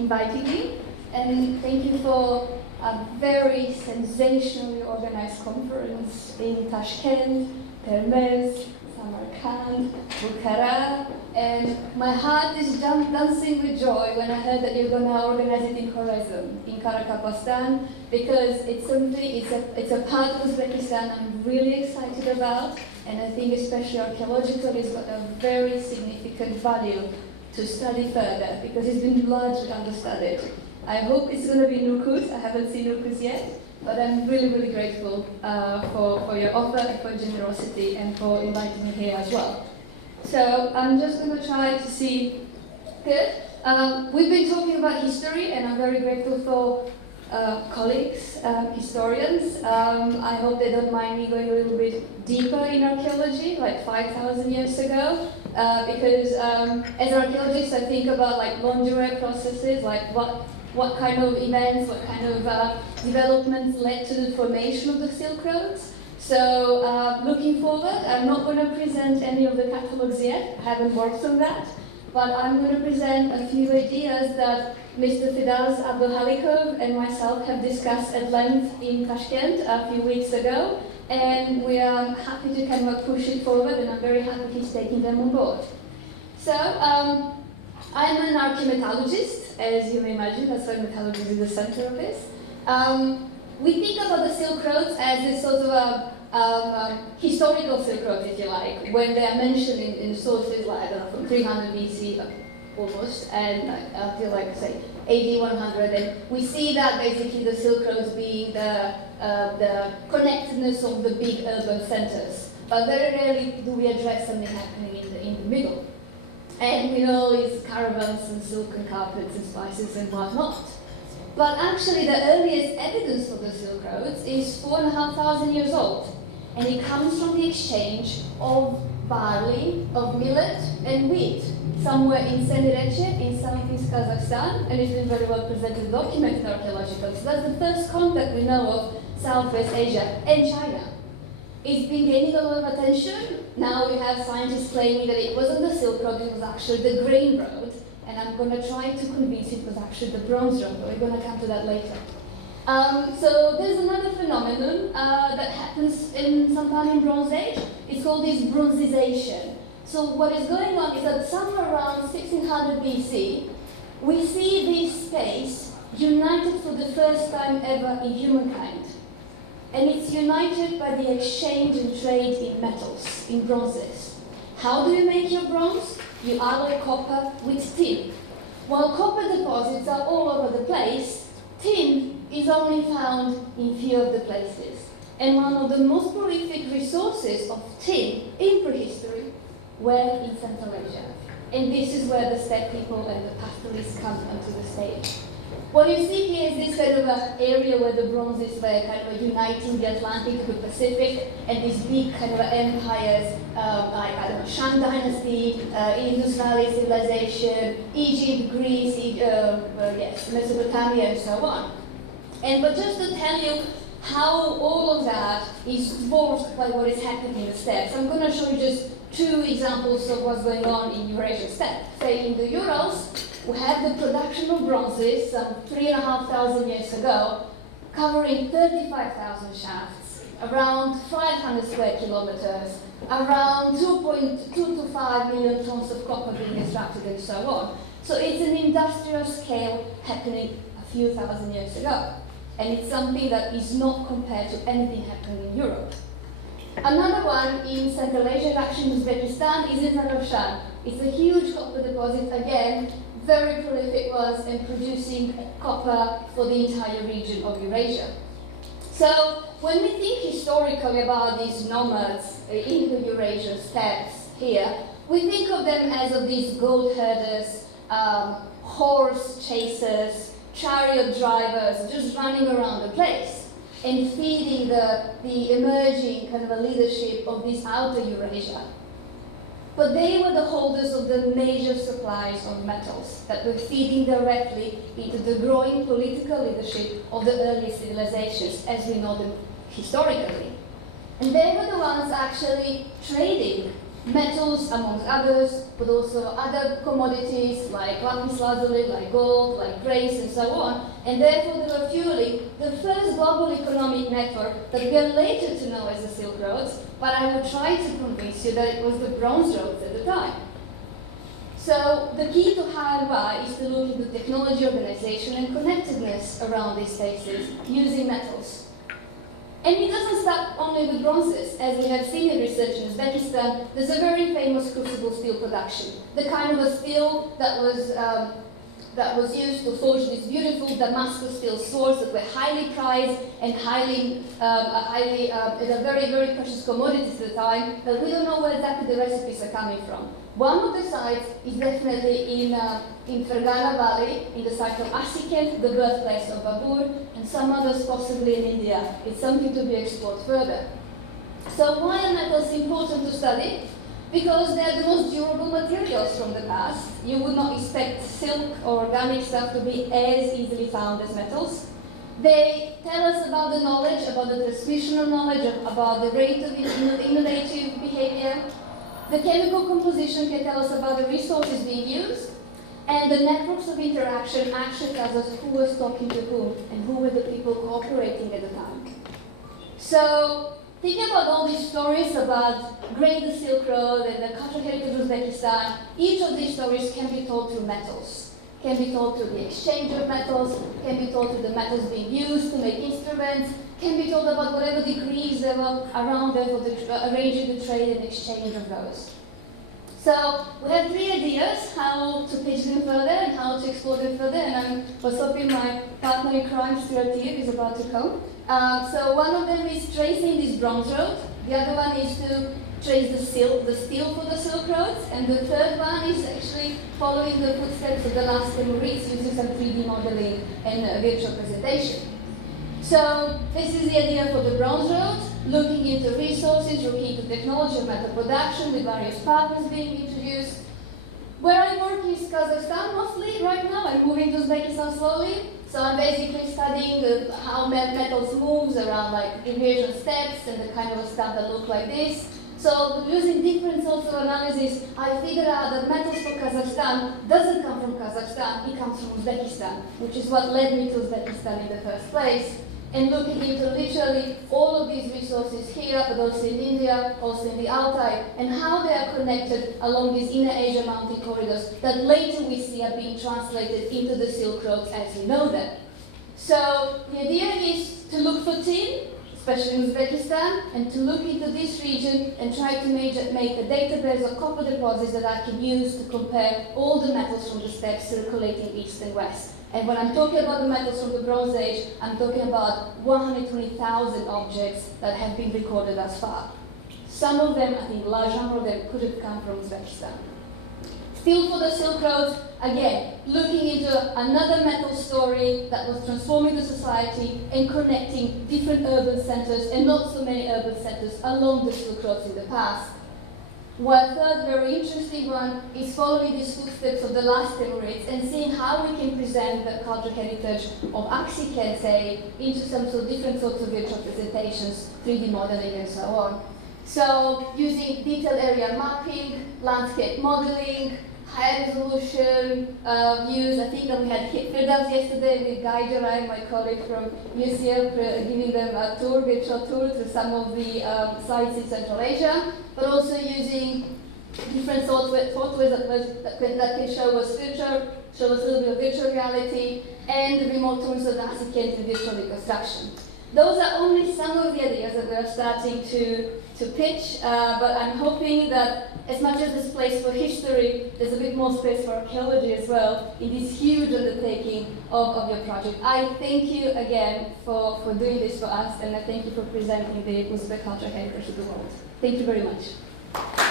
inviting me, and thank you for a very sensationally organized conference in Tashkent, Termez, Samarkand, Bukhara, and my heart is dancing with joy when I heard that you're going to organize it in Khorasan, in Karakapastan, because it's a part of Uzbekistan I'm really excited about, and I think especially archaeologically it's got a very significant value to study further, because it's been largely understudied. I hope it's going to be Nukut. I haven't seen Nukut yet, but I'm really, really grateful for your offer and for your generosity and for inviting me here as well. So I'm just going to try to see. Good. We've been talking about history, and I'm very grateful for colleagues, historians. I hope they don't mind me going a little bit deeper in archaeology, like 5,000 years ago, because as an archaeologist, I think about like lingerie processes, like what kind of events, what kind of developments led to the formation of the Silk Roads. So looking forward, I'm not going to present any of the catalogs yet. I haven't worked on that. But I'm going to present a few ideas that Mr. Firdavs Abdulhalikov and myself have discussed at length in Tashkent a few weeks ago. And we are happy to kind of push it forward, and I'm very happy he's taking them on board. So I'm an archaeometallurgist, as you may imagine. That's why metallurgy is the center of this. We think about the Silk Roads as this sort of historical Silk Roads, if you like, when they are mentioned in sources like, I don't know, from 300 BC almost, and until like, say, AD 100. And we see that basically the Silk Roads being the connectedness of the big urban centers. But very rarely do we address something happening in the middle. And we know it's caravans and silken carpets and spices and whatnot. But actually the earliest evidence for the Silk Roads is 4,500 years old. And it comes from the exchange of barley, of millet and wheat, somewhere in Semireche in southeast Kazakhstan, and it's been very well presented and documented archaeologically. So that's the first contact we know of Southwest Asia and China. It's been gaining a lot of attention. Now we have scientists claiming that it wasn't the Silk Road, it was actually the Grain Road. And I'm going to try to convince it was actually the Bronze Road, but we're going to come to that later. So there's another phenomenon that happens sometime in Bronze Age. It's called this bronzization. So what is going on is that somewhere around 1600 BC, we see this space united for the first time ever in humankind. And it's united by the exchange and trade in metals, in bronzes. How do you make your bronze? You alloy copper with tin. While copper deposits are all over the place, tin is only found in few of the places. And one of the most prolific resources of tin in prehistory were in Central Asia. And this is where the steppe people and the pastoralists come onto the stage. What you see here is this kind of an area where the bronzes were kind of uniting the Atlantic to the Pacific, and these big kind of empires, like, I don't know, Shang Dynasty, Indus Valley Civilization, Egypt, Greece, Mesopotamia, and so on. But just to tell you how all of that is dwarfed by what is happening in the steppes, I'm going to show you just two examples of what's going on in Eurasian steppe. Say in the Urals, we have the production of bronzes some 3,500 years ago, covering 35,000 shafts, around 500 square kilometers, around 2.2 to 5 million tons of copper being extracted, and so on. So it's an industrial scale happening a few thousand years ago. And it's something that is not compared to anything happening in Europe. Another one in Central Asia, actually in Uzbekistan, is in Zarafshan. It's a huge copper deposit, again, very prolific ones, and producing copper for the entire region of Eurasia. So when we think historically about these nomads in the Eurasian steppes here, we think of them as of these goat herders, horse chasers, chariot drivers, just running around the place and feeding the emerging kind of a leadership of this outer Eurasia. But they were the holders of the major supplies of metals that were feeding directly into the growing political leadership of the early civilizations as we know them historically. And they were the ones actually trading metals, amongst others, but also other commodities like lapis lazuli, like gold, like grapes, and so on. And therefore, they were fueling the first global economic network that we are later to know as the Silk Roads, but I will try to convince you that it was the Bronze Roads at the time. So the key to HRY is to look into technology, organization, and connectedness around these spaces using metals. And it doesn't stop only with bronzes. As we have seen in research in Uzbekistan, there's a very famous crucible steel production. The kind of a steel that was used to forge these beautiful Damascus steel swords that were highly prized and a very, very precious commodity at the time, but we don't know where exactly the recipes are coming from. One of the sites is definitely in Fergana Valley, in the site of Asikent, the birthplace of Babur, and some others possibly in India. It's something to be explored further. So why are metals important to study? Because they are the most durable materials from the past. You would not expect silk or organic stuff to be as easily found as metals. They tell us about the knowledge, about the transmission of knowledge, about the rate of innovative behavior. The chemical composition can tell us about the resources being used, and the networks of interaction actually tells us who was talking to whom and who were the people cooperating at the time. So think about all these stories about Great Silk Road and the cultural heritage of Uzbekistan. Each of these stories can be told through metals, can be told through the exchange of metals, can be told through the metals being used to make instruments, can be told about whatever degrees there were around there for arranging the trade and exchange of those. So we have three ideas how to pitch them further and how to explore them further, and I was hoping my partner in crime, Stuart here, is about to come. So one of them is tracing this Bronze Road, the other one is to trace the steel for the Silk Roads, and the third one is actually following the footsteps of the last Temurids using some 3D modeling and virtual presentation. So this is the idea for the Bronze Road, looking into resources, looking into technology of metal production with various partners being introduced. Where I work is Kazakhstan mostly right now. I'm moving to Uzbekistan slowly. So I'm basically studying how metals moves around like inversion steps and the kind of stuff that look like this. So using different sorts of analysis, I figured out that metals for Kazakhstan doesn't come from Kazakhstan, it comes from Uzbekistan, which is what led me to Uzbekistan in the first place. And looking into literally all of these resources here, but also in India, also in the Altai, and how they are connected along these inner Asia mountain corridors that later we see are being translated into the Silk Roads as we know them. So the idea is to look for tin, especially in Uzbekistan, and to look into this region and try to make a database of copper deposits that I can use to compare all the metals from the steppes circulating east and west. And when I'm talking about the metals from the Bronze Age, I'm talking about 120,000 objects that have been recorded thus far. Some of them, I think a large number of them, could have come from Uzbekistan. Still for the Silk Roads, again, looking into another metal story that was transforming the society and connecting different urban centers and not so many urban centers along the Silk Roads in the past. One third very interesting one is following these footsteps of the last Temurids and seeing how we can present the cultural heritage of Aksiken, say, into some sort of different sorts of virtual presentations, 3D modeling and so on. So using detailed area mapping, landscape modeling, high resolution views. I think that we had Firdaus yesterday with Guy Jarai, my colleague from UCL, giving them a tour, virtual tour to some of the sites in Central Asia, but also using different software that can show us future, show us a little bit of virtual reality, and the remote tools of Asikent and virtual reconstruction. Those are only some of the ideas that we are starting to pitch, but I'm hoping that as much as there's place for history, there's a bit more space for archaeology as well in this huge undertaking of your project. I thank you again for doing this for us, and I thank you for presenting the Uzbek cultural heritage to the world. Thank you very much.